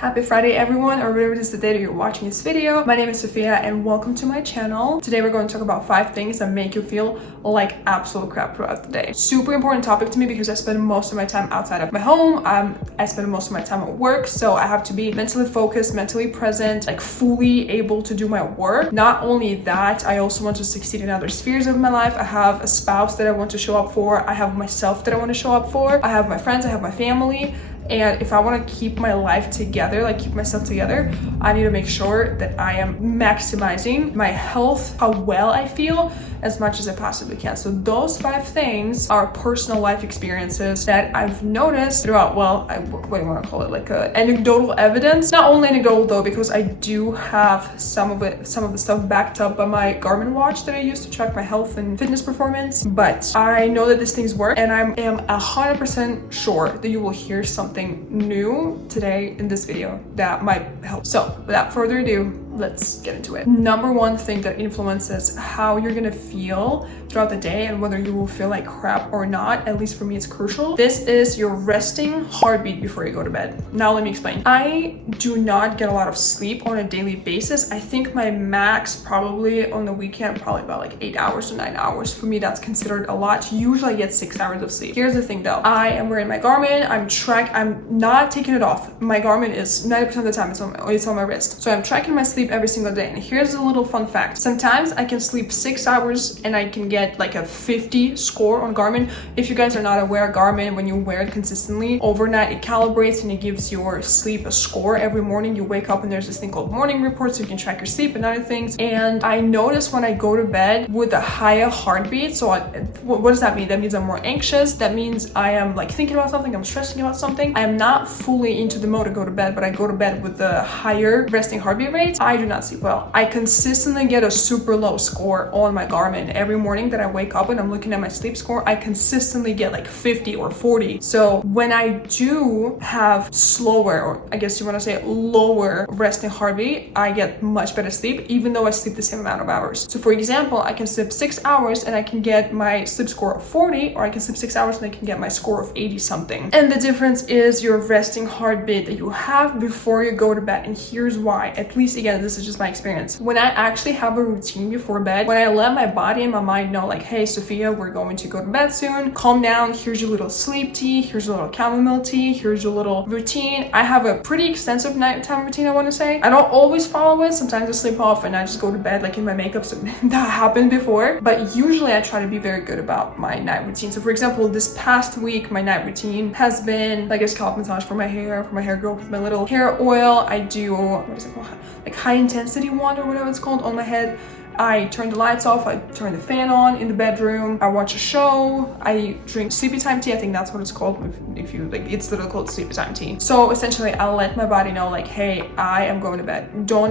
Happy Friday everyone, or whatever it is the day that you're watching this video. My name is Sophia and welcome to my channel. Today we're going to talk about 5 things that make you feel like absolute crap throughout the day. Super important topic to me because I spend most of my time outside of my home. I spend most of my time at work, so I have to be mentally focused, mentally present, like fully able to do my work. Not only that, I also want to succeed in other spheres of my life. I have a spouse that I want to show up for. I have myself that I want to show up for. I have my friends, I have my family. And if I want to keep my life together, like keep myself together, I need to make sure that I am maximizing my health, how well I feel, as much as I possibly can. So those 5 things are personal life experiences that I've noticed throughout, what do you want to call it? Like anecdotal evidence. Not only anecdotal though, because I do have some of the stuff backed up by my Garmin watch that I use to track my health and fitness performance. But I know that these things work, and I am 100% sure that you will hear something new today in this video that might help. So without further ado, let's get into it. Number 1 thing that influences how you're gonna feel throughout the day and whether you will feel like crap or not, at least for me it's crucial, this is your resting heartbeat before you go to bed. Now let me explain. I do not get a lot of sleep on a daily basis. I think my max probably on the weekend, probably about like 8 hours to 9 hours. For me, that's considered a lot. Usually I get 6 hours of sleep. Here's the thing though. I am wearing my Garmin. I'm not taking it off. My Garmin is 90% of the time it's on my wrist. So I'm tracking my sleep every single day. And here's a little fun fact. Sometimes I can sleep 6 hours and I can get like a 50 score on Garmin. If you guys are not aware, Garmin, when you wear it consistently, overnight it calibrates and it gives your sleep a score. Every morning you wake up and there's this thing called morning report, so you can track your sleep and other things. And I notice when I go to bed with a higher heartbeat, so what does that mean? That means I'm more anxious. That means I am like thinking about something, I'm stressing about something. I am not fully into the mode to go to bed, but I go to bed with the higher resting heartbeat rate. I do not sleep well. I consistently get a super low score on my Garmin. Every morning that I wake up and I'm looking at my sleep score, I consistently get like 50 or 40. So when I do have slower, or I guess you want to say lower resting heartbeat, I get much better sleep, even though I sleep the same amount of hours. So for example, I can sleep 6 hours and I can get my sleep score of 40, or I can sleep 6 hours and I can get my score of 80 something. And the difference is your resting heartbeat that you have before you go to bed. And here's why. At least again, this is just my experience. When I actually have a routine before bed, when I let my body and my mind know like, hey Sophia, we're going to go to bed soon, calm down, here's your little sleep tea, here's a little chamomile tea, here's your little routine. I have a pretty extensive nighttime routine, I want to say. I don't always follow it. Sometimes I sleep off and I just go to bed like in my makeup. So that happened before, but usually I try to be very good about my night routine. So for example, this past week my night routine has been like a scalp massage for my hair growth with my little hair oil. I do, what is it called, like high intensity wand or whatever it's called on my head. I turn the lights off, I turn the fan on in the bedroom, I watch a show, I drink sleepy time tea. I think that's what it's called. If you like, it's literally called sleepy time tea. So essentially I'll let my body know like, hey, I am going to bed. Don't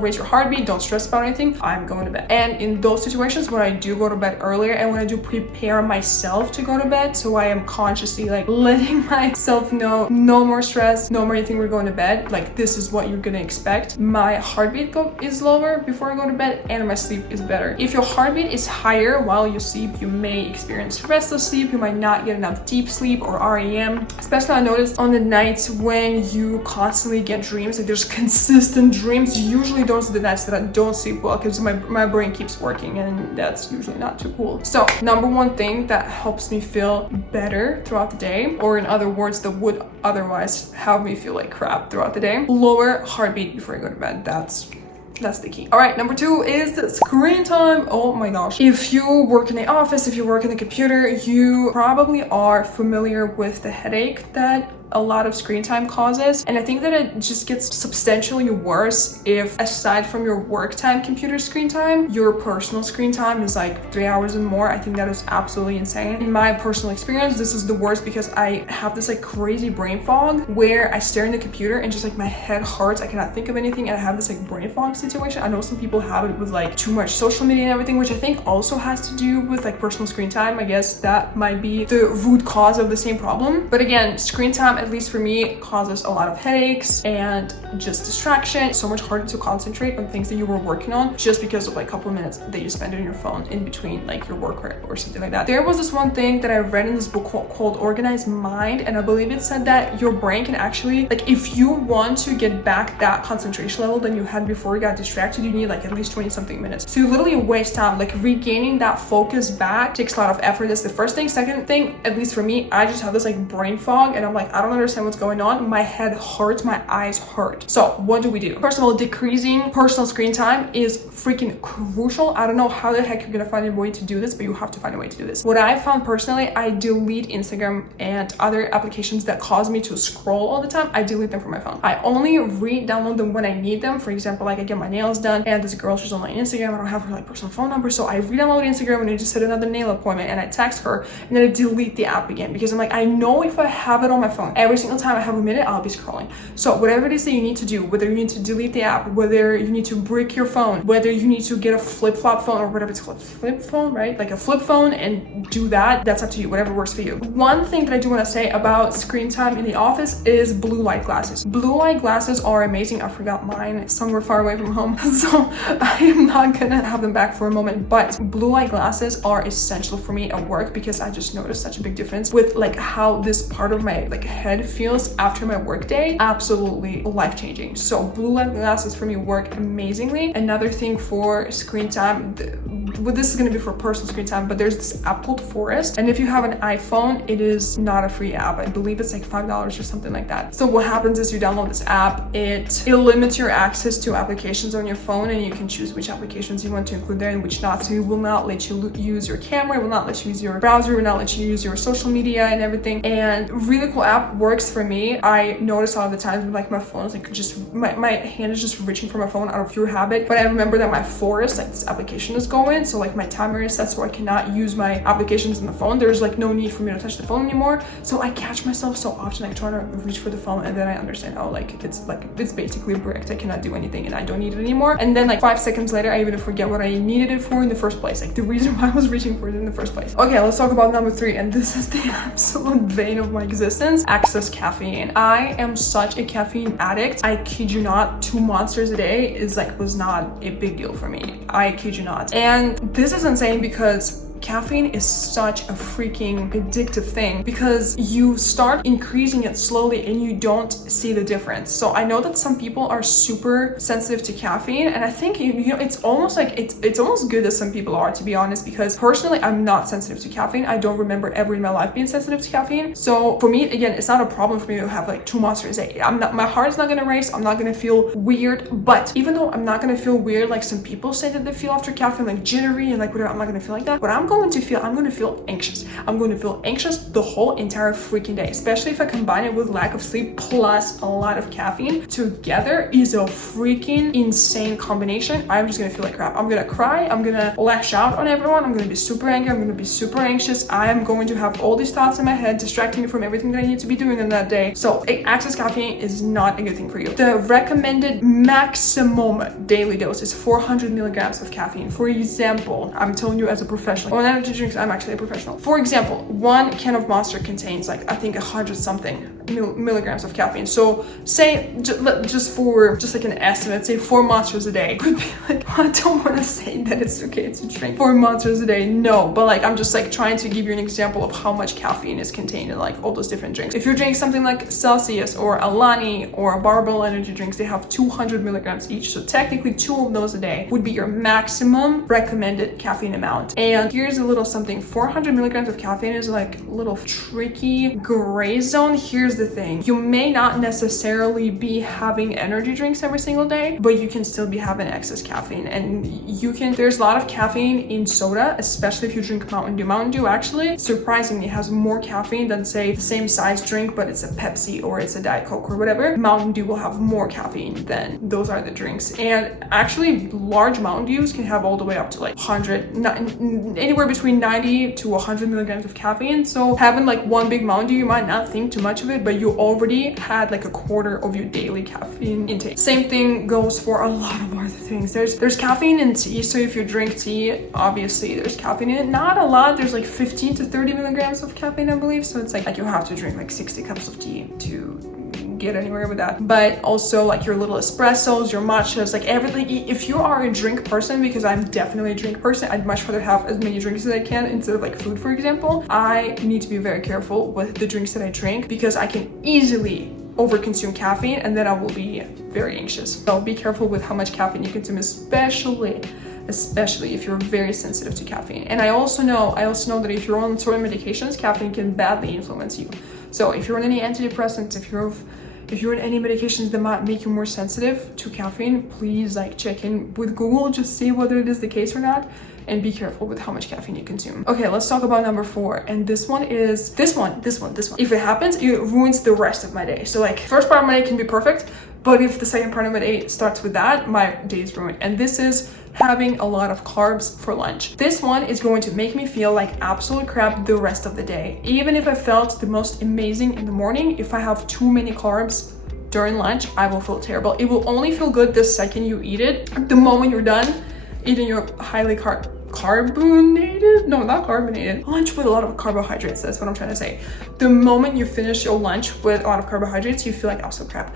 raise your heartbeat, don't stress about anything, I'm going to bed. And in those situations when I do go to bed earlier and when I do prepare myself to go to bed, so I am consciously like letting myself know, no more stress, no more anything, we're going to bed, like this is what you're gonna expect. My heartbeat is lower before I go to bed and my sleep is better. If your heartbeat is higher while you sleep, you may experience restless sleep, you might not get enough deep sleep or REM. Especially I noticed on the nights when you constantly get dreams, like there's consistent dreams, usually those are the nights that I don't sleep well because my brain keeps working, and that's usually not too cool. So number 1 thing that helps me feel better throughout the day, or in other words that would otherwise have me feel like crap throughout the day, lower heartbeat before I go to bed. That's the key. All right, number 2 is the screen time. Oh my gosh. If you work in the office, if you work in the computer, you probably are familiar with the headache that a lot of screen time causes. And I think that it just gets substantially worse if, aside from your work time computer screen time, your personal screen time is like 3 hours and more. I think that is absolutely insane. In my personal experience, this is the worst because I have this like crazy brain fog where I stare in the computer and just like my head hurts. I cannot think of anything and I have this like brain fog situation. I know some people have it with like too much social media and everything, which I think also has to do with like personal screen time. I guess that might be the root cause of the same problem. But again, screen time at least for me, causes a lot of headaches and just distraction. It's so much harder to concentrate on things that you were working on just because of like a couple of minutes that you spend on your phone in between like your work or something like that. There was this one thing that I read in this book called Organized Mind, and I believe it said that your brain can actually, like, if you want to get back that concentration level that you had before you got distracted, you need like at least 20 something minutes. So you literally waste time. Like regaining that focus back takes a lot of effort. That's the first thing. Second thing, at least for me, I just have this like brain fog and I'm like, I don't understand what's going on. My head hurts, my eyes hurt. So what do we do? First of all, decreasing personal screen time is freaking crucial. I don't know how the heck you're gonna find a way to do this, but you have to find a way to do this. What I found personally, I delete Instagram and other applications that cause me to scroll all the time. I delete them from my phone. I only re-download them when I need them. For example, like I get my nails done and this girl, she's on my Instagram. I don't have her like personal phone number. So I re-download Instagram when I just set another nail appointment and I text her and then I delete the app again because I'm like, I know if I have it on my phone, every single time I have a minute, I'll be scrolling. So whatever it is that you need to do, whether you need to delete the app, whether you need to brick your phone, whether you need to get a flip-flop phone or whatever it's called, flip phone, right? Like a flip phone and do that. That's up to you, whatever works for you. One thing that I do want to say about screen time in the office is blue light glasses. Blue light glasses are amazing. I forgot mine somewhere far away from home, so I am not gonna have them back for a moment, but blue light glasses are essential for me at work because I just noticed such a big difference with like how this part of my like head feels after my work day. Absolutely life-changing. So blue light glasses for me work amazingly. Another thing for screen time, well, this is going to be for personal screen time, but there's this app called Forest, and if you have an iPhone, it is not a free app. I believe it's like $5 or something like that. So what happens is you download this app, it limits your access to applications on your phone, and you can choose which applications you want to include there and which not. So it will not let you use your camera, it will not let you use your browser, it will not let you use your social media and everything. And really cool app, works for me. I notice all the times when like my phone is like just my hand is just reaching for my phone out of pure habit, but I remember that my Forest, like this application is going, so like my timer is set so I cannot use my applications on the phone. There's like no need for me to touch the phone anymore. So I catch myself so often like trying to reach for the phone, and then I understand, oh, like it's basically bricked. I cannot do anything and I don't need it anymore. And then like 5 seconds later, I even forget what I needed it for in the first place, like the reason why I was reaching for it in the first place. Okay, let's talk about number 3, and this is the absolute vein of my existence: excess caffeine. I am such a caffeine addict. I kid you not, 2 monsters a day was not a big deal for me. I kid you not. And this is insane because caffeine is such a freaking addictive thing because you start increasing it slowly and you don't see the difference. So I know that some people are super sensitive to caffeine, and I think, you know, it's almost like it's almost good that some people are, to be honest, because personally I'm not sensitive to caffeine. I don't remember ever in my life being sensitive to caffeine. So for me, again, it's not a problem for me to have like 2 monsters a day. My heart's not gonna race, I'm not gonna feel weird. But even though I'm not gonna feel weird like some people say that they feel after caffeine, like jittery and like whatever, I'm not gonna feel like that. But I'm going to feel anxious. I'm going to feel anxious the whole entire freaking day, especially if I combine it with lack of sleep plus a lot of caffeine. Together is a freaking insane combination. I'm just gonna feel like crap. I'm gonna cry, I'm gonna lash out on everyone, I'm gonna be super angry, I'm gonna be super anxious. I am going to have all these thoughts in my head distracting me from everything that I need to be doing in that day. So excess caffeine is not a good thing for you. The recommended maximum daily dose is 400 milligrams of caffeine. For example, I'm telling you as a professional, on energy drinks, I'm actually a professional. For example, 1 can of Monster contains like, I think 100 something milligrams of caffeine. So say, just like an estimate, say 4 Monsters a day would be like, I don't want to say that it's okay to drink 4 Monsters a day, no, but like I'm just like trying to give you an example of how much caffeine is contained in like all those different drinks. If you're drinking something like Celsius or Alani or Barbell energy drinks, they have 200 milligrams each. So technically 2 of those a day would be your maximum recommended caffeine amount. And here's a little something: 400 milligrams of caffeine is like a little tricky gray zone. Here's the thing: you may not necessarily be having energy drinks every single day, but you can still be having excess caffeine. And there's a lot of caffeine in soda, especially if you drink Mountain Dew. Mountain Dew actually surprisingly has more caffeine than say the same size drink, but it's a Pepsi or it's a Diet Coke or whatever. Mountain Dew will have more caffeine than those are the drinks. And actually large Mountain Dews can have all the way up to like 100, anywhere between 90 to 100 milligrams of caffeine. So having like 1 big Mountain Dew, you might not think too much of it, it, but you already had like a quarter of your daily caffeine intake. Same thing goes for a lot of other things. There's caffeine in tea, so if you drink tea, obviously there's caffeine in it. Not a lot, there's like 15 to 30 milligrams of caffeine, I believe. So it's like you have to drink like 60 cups of tea to get anywhere with that. But also like your little espressos, your matchas, like everything. If you are a drink person, because I'm definitely a drink person, I'd much rather have as many drinks as I can instead of like food, for example. I need to be very careful with the drinks that I drink because I can easily overconsume caffeine and then I will be very anxious. So be careful with how much caffeine you consume, especially if you're very sensitive to caffeine. And I also know that if you're on certain medications, caffeine can badly influence you. So if you're on any antidepressants, if you're on any medications that might make you more sensitive to caffeine, please like check in with Google, just see whether it is the case or not, and be careful with how much caffeine you consume. Okay, let's talk about number 4. And this one is this one. If it happens, it ruins the rest of my day. So like first part of my day can be perfect, but if the second part of my day starts with that, my day is ruined. And this is having a lot of carbs for lunch. This one is going to make me feel like absolute crap the rest of the day. Even if I felt the most amazing in the morning, if I have too many carbs during lunch, I will feel terrible. It will only feel good the second you eat it. The moment you're done eating your highly carbonated lunch with a lot of carbohydrates, that's what I'm trying to say. The moment you finish your lunch with a lot of carbohydrates, you feel like absolute crap.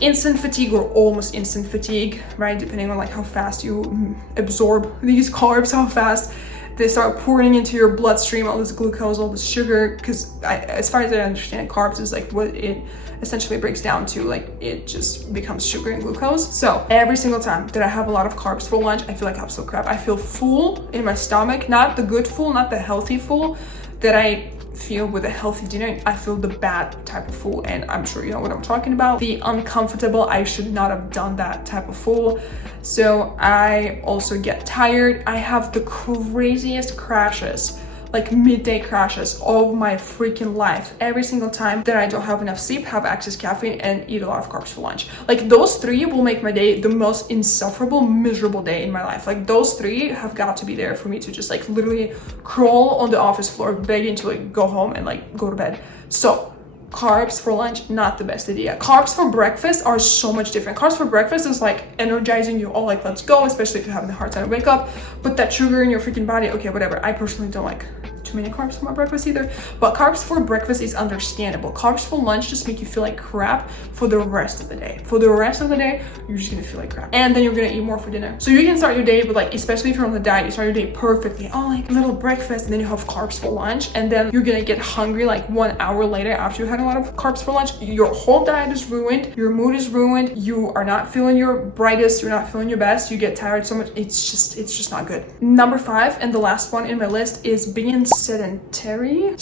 Instant fatigue or almost instant fatigue, right? Depending on like how fast you absorb these carbs, how fast they start pouring into your bloodstream, all this glucose, all this sugar. Because as far as I understand, carbs is like what it essentially breaks down to, like it just becomes sugar and glucose. So every single time that I have a lot of carbs for lunch, I feel like absolute crap. I feel full in my stomach, not the good full, not the healthy full that I feel with a healthy dinner. I feel the bad type of full, and I'm sure you know what I'm talking about. The uncomfortable, I should not have done that type of full. So I also get tired. I have the craziest crashes, like midday crashes of my freaking life every single time that I don't have enough sleep, have excess caffeine, and eat a lot of carbs for lunch. Like those 3 will make my day the most insufferable, miserable day in my life. Like those 3 have got to be there for me to just like literally crawl on the office floor begging to like go home and like go to bed. So carbs for lunch, not the best idea. Carbs for breakfast are so much different. Carbs for breakfast is like energizing you, all like let's go, especially if you're having a hard time to wake up. Put that sugar in your freaking body, okay, whatever. I personally don't like too many carbs for my breakfast either, but carbs for breakfast is understandable. Carbs for lunch just make you feel like crap for the rest of the day. For the rest of the day, you're just gonna feel like crap, and then you're gonna eat more for dinner. So you can start your day with like, especially if you're on the diet, you start your day perfectly. Oh, like a little breakfast, and then you have carbs for lunch, and then you're gonna get hungry like 1 hour later after you had a lot of carbs for lunch. Your whole diet is ruined, your mood is ruined, you are not feeling your brightest, you're not feeling your best, you get tired so much. It's just not good. Number 5 and the last one in my list is being sedentary.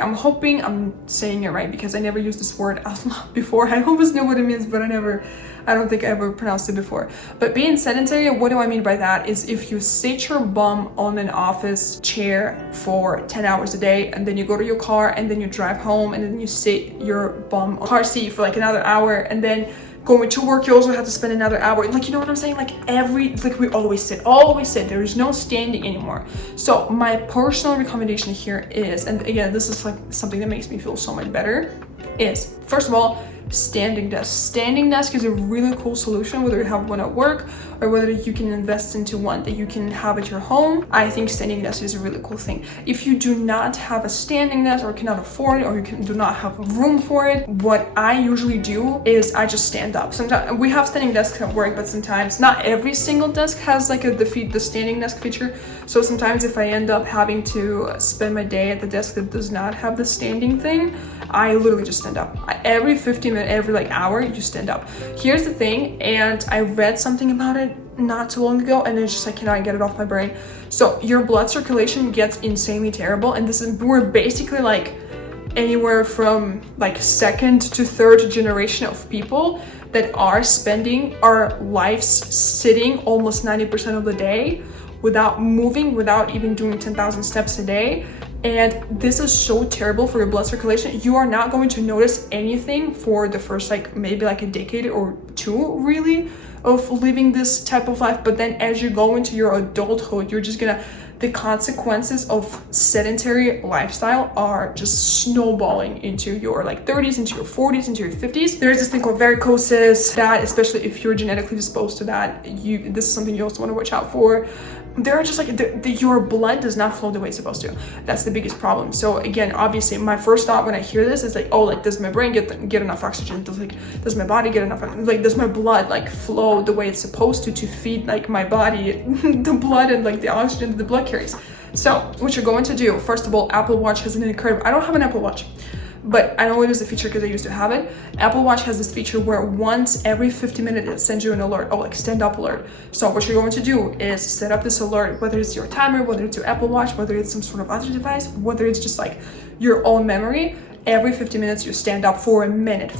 I'm hoping I'm saying it right because I never used this word out loud before. I always know what it means, but I don't think I ever pronounced it before. But being sedentary, what do I mean by that? Is if you sit your bum on an office chair for 10 hours a day, and then you go to your car, and then you drive home, and then you sit your bum on car seat for like another hour, and then going to work, you also have to spend another hour. Like, you know what I'm saying? Like we always sit. There is no standing anymore. So my personal recommendation here is, and again, this is like something that makes me feel so much better, is first of all, standing desk. Standing desk is a really cool solution, whether you have one at work or whether you can invest into one that you can have at your home. I think standing desk is a really cool thing. If you do not have a standing desk or cannot afford it, or you do not have room for it, what I usually do is I just stand up. Sometimes we have standing desks at work, but sometimes not every single desk has like the standing desk feature. So sometimes if I end up having to spend my day at the desk that does not have the standing thing, I literally just stand up. Every 15 minutes, every like hour, you stand up. Here's the thing, and I read something about it not too long ago, and it's just I cannot get it off my brain. So your blood circulation gets insanely terrible, and we're basically like anywhere from like second to third generation of people that are spending our lives sitting almost 90% of the day without moving, without even doing 10,000 steps a day. And this is so terrible for your blood circulation. You are not going to notice anything for the first like maybe like a decade or 2 two really of living this type of life, but then as you go into your adulthood, you're just gonna, the consequences of sedentary lifestyle are just snowballing into your like 30s, into your 40s, into your 50s. There's this thing called varicosis that, especially if you're genetically disposed to that, this is something you also want to watch out for. There are just like your blood does not flow the way it's supposed to. That's the biggest problem. So again, obviously my first thought when I hear this is like, oh, like does my brain get enough oxygen? Does my body get enough, like does my blood like flow the way it's supposed to feed like my body the blood and like the oxygen that the blood carries? So what you're going to do, first of all, Apple Watch has an incredible, I don't have an Apple Watch, but I know it is a feature because I used to have it. Apple Watch has this feature where once every 50 minutes it sends you an alert, or like stand up alert. So what you're going to do is set up this alert, whether it's your timer, whether it's your Apple Watch, whether it's some sort of other device, whether it's just like your own memory. Every 50 minutes you stand up for a minute,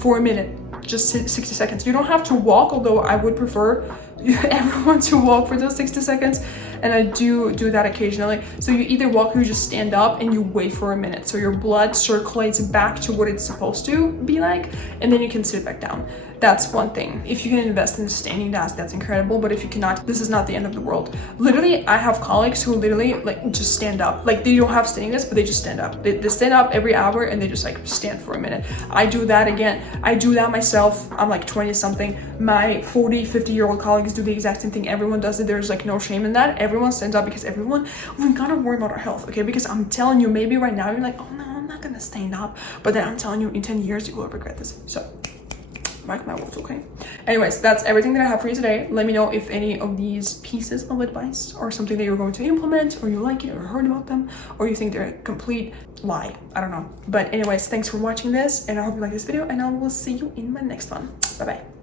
just 60 seconds. You don't have to walk, although I would prefer everyone to walk for those 60 seconds. And I do that occasionally. So you either walk or you just stand up and you wait for a minute. So your blood circulates back to what it's supposed to be like, and then you can sit back down. That's one thing. If you can invest in standing, that's incredible. But if you cannot, this is not the end of the world. Literally, I have colleagues who literally like just stand up. Like they don't have standiness, but they just stand up. They stand up every hour and they just like stand for a minute. I do that again. I do that myself. I'm like 20 something. My 40, 50-year-old colleagues do the exact same thing. Everyone does it. There's like no shame in that. Everyone stands up because we gotta worry about our health, okay? Because I'm telling you, maybe right now you're like, oh no, I'm not gonna stand up. But then I'm telling you, in 10 years, you will regret this. So mark my words, okay? Anyways, that's everything that I have for you today. Let me know if any of these pieces of advice are something that you're going to implement, or you like it, or heard about them, or you think they're a complete lie. I don't know. But anyways, thanks for watching this, and I hope you like this video, and I will see you in my next one. Bye-bye.